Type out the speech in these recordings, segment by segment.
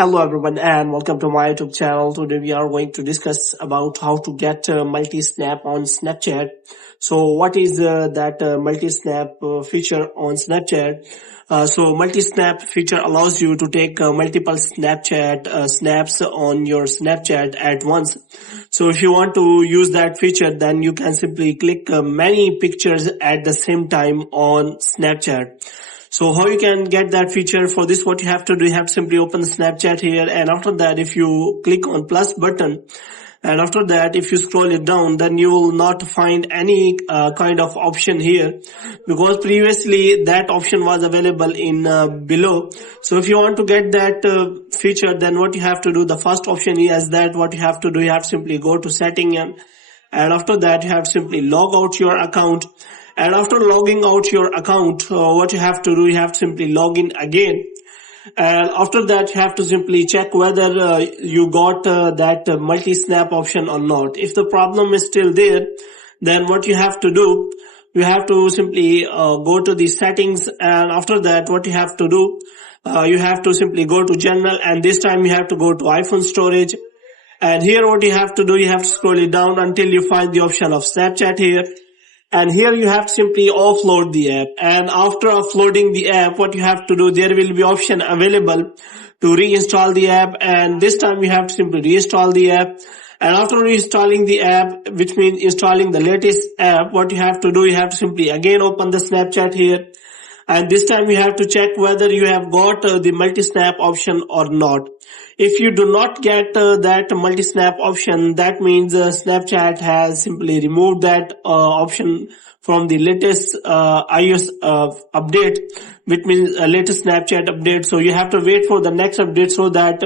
Hello everyone and welcome to my YouTube channel. Today we are going to discuss about how to get multi-snap on Snapchat. So what is that multi-snap feature on Snapchat? So multi-snap feature allows you to take multiple Snapchat snaps on your Snapchat at once. So if you want to use that feature, then you can simply click many pictures at the same time on Snapchat. So how you can get that feature? For this, what you have to do, you have to simply open Snapchat here, and after that if you click on plus button, and after that if you scroll it down, then you will not find any kind of option here, because previously that option was available in below. So if you want to get that feature, then what you have to do, the first option is that what you have to do, you have to simply go to setting, and after that you have to simply log out your account. And after logging out your account, what you have to do, you have to simply log in again. And after that, you have to simply check whether you got that multi-snap option or not. If the problem is still there, then what you have to do, you have to simply go to the settings, and after that, what you have to do, you have to simply go to general, and this time you have to go to iPhone storage. And here what you have to do, you have to scroll it down until you find the option of Snapchat here. And here you have to simply offload the app. And after offloading the app, what you have to do, there will be option available to reinstall the app. And this time you have to simply reinstall the app. And after reinstalling the app, which means installing the latest app, what you have to do, you have to simply again open the Snapchat here. And this time you have to check whether you have got the multi-snap option or not. If you do not get that multi-snap option, that means Snapchat has simply removed that option from the latest iOS update, which means latest Snapchat update. So you have to wait for the next update so that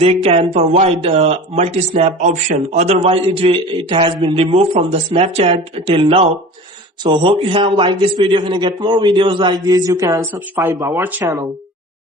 they can provide multi-snap option. Otherwise, it has been removed from the Snapchat till now. So hope you have liked this video. If you get more videos like this, you can subscribe our channel.